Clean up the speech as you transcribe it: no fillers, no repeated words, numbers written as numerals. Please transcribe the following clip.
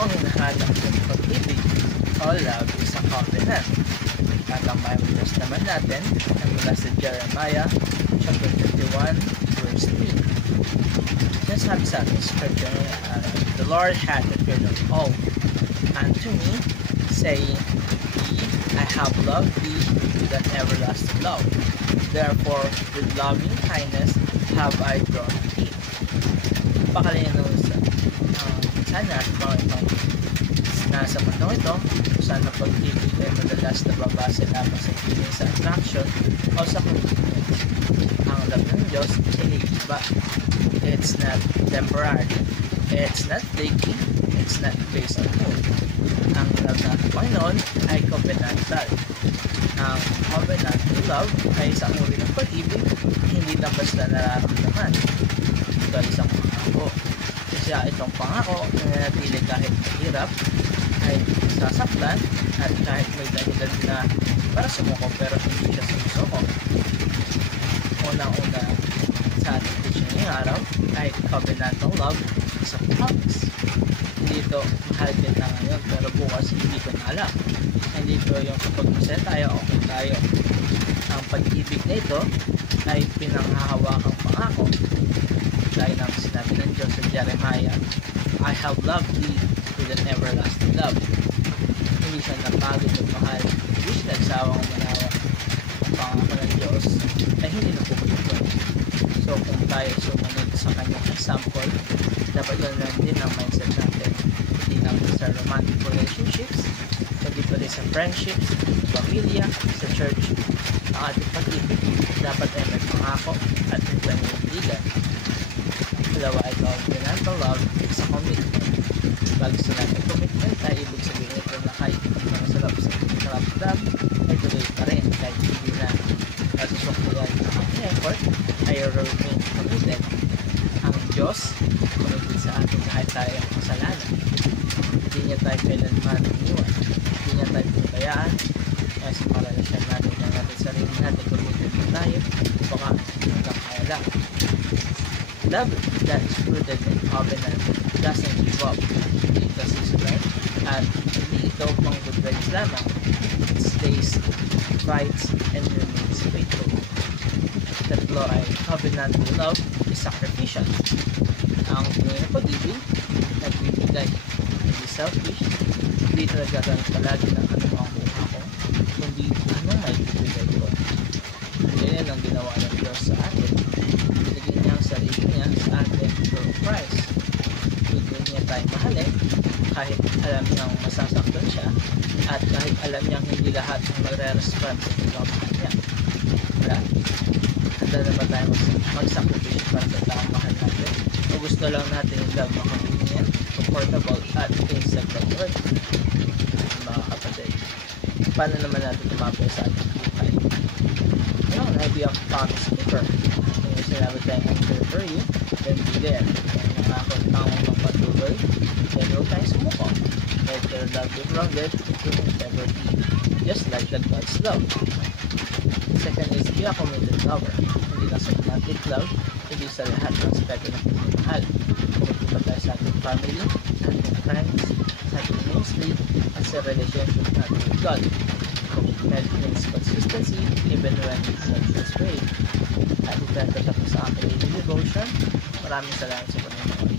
ang hinahanap ng pag-ibig o love sa covenant. At ang Bible Testament natin ay mula sa Jeremiah chapter 51 verse 3. Yan sabi sa ating scripture, the Lord hath appeared of old unto me, saying, I have loved thee with an everlasting love. Therefore, with loving kindness have I drawn thee. Pakalinaw sana at mga itong nasa mundong ito, kung saan ang pag-ibig ay madalas nababase lamang sa feeling sa attraction o sa commitment. Ang love ng Diyos ay iba. It's not temporary. It's not flaky. It's not based on mood. Ang love ng Panginoon ay covenantal. Ang covenant love ay isang uri ng pag-ibig, hindi lang basta nararamdaman. Ito ay isang pangako. Kasi itong pangako na nanatili kahit mahirap ay sasaktan at kahit may dahilan na para sumuko pero hindi siya sumusuko. Unang-una sa ating teaching ngayong araw ay covenantal love is a promise. Hindi ito mahal din na ngayon pero bukas hindi ko na alam. Hindi ito yung kapag masaya tayo okay tayo. Ang pag-ibig na ito ay pinanghahawakang pangako. Dahil ang sinabi ng Diyos sa Jeremiah, I have loved thee with an everlasting love. Hindi siya napagod at mahal. Hindi siya nagsawang manawa. Ang pangako ng Diyos ay hindi na puputuloy. So kung tayo sumunod sa kanyang example, dapat ganoon din ang mindset natin. Hindi lang sa romantic relationships, kundi pa rin sa friendships, sa pamilya, sa church. Ang ating pag-ibig dapat ay may pangako at may paninindigan. Dalawa ay covenantal love sa commitment. Bago sa natin commitment ay ibig sabihin ito na kahit mga sarap ay tuloy pa rin kahit hindi na nasusuklian ang ating effort ay remain committed. Ang Diyos committed sa atin kahit tayo ang kasalanan. Hindi niya tayo kailanman iniwan. Hindi niya tayo pinabayaan. Kaya sa palalasyan natin na natin sarili natin committed na tayo baka hanggang kaya lang. Love that is rooted in covenant doesn't give up. Hindi ito susunod at hindi ito pang good vibes lamang. It stays, fights, and remains faithful. Tatlo ay covenant love is sacrificial. Ang tunay na pag-ibig, nagbibigay, hindi selfish, hindi talaga lang palagi ng anong ang kuha ko, kundi anong may bibigay ko. Ganyan ang ginawa ng Diyos sa atin. Binigay niya ang sarili niya sa atin for a price. Hindi niya tayo mahalin kahit alam niyang masasaktan siya at kahit alam niyang hindi lahat ng magre-respond sa pagmamahal niya. Wala. Handa na ba tayo magsakripisyo para sa taong mahal natin? O gusto lang natin yung love na convenient, comfortable at inseparable? Mga kapatid, paano naman natin tumapay sa ating buhay? Ngayon, I be a promise maker. Kung sinabi tayo ng for you, then be there. Kung nangako tamang magpatuloy, then huwag tayo sumuko. Let your love be grounded in integrity, just like the God's love. Second is be a committed lover. Hindi lang sa romantic love, hindi sa lahat ng aspekto ng pagmamahal. Committed pa tayo sa ating family, sa ating friends, sa ating ministry, at sa relationship natin with God. Commitment means consistency even when it's not this way. At ito ang tatapos sa aking daily devotion. Maraming salamat sa panonood.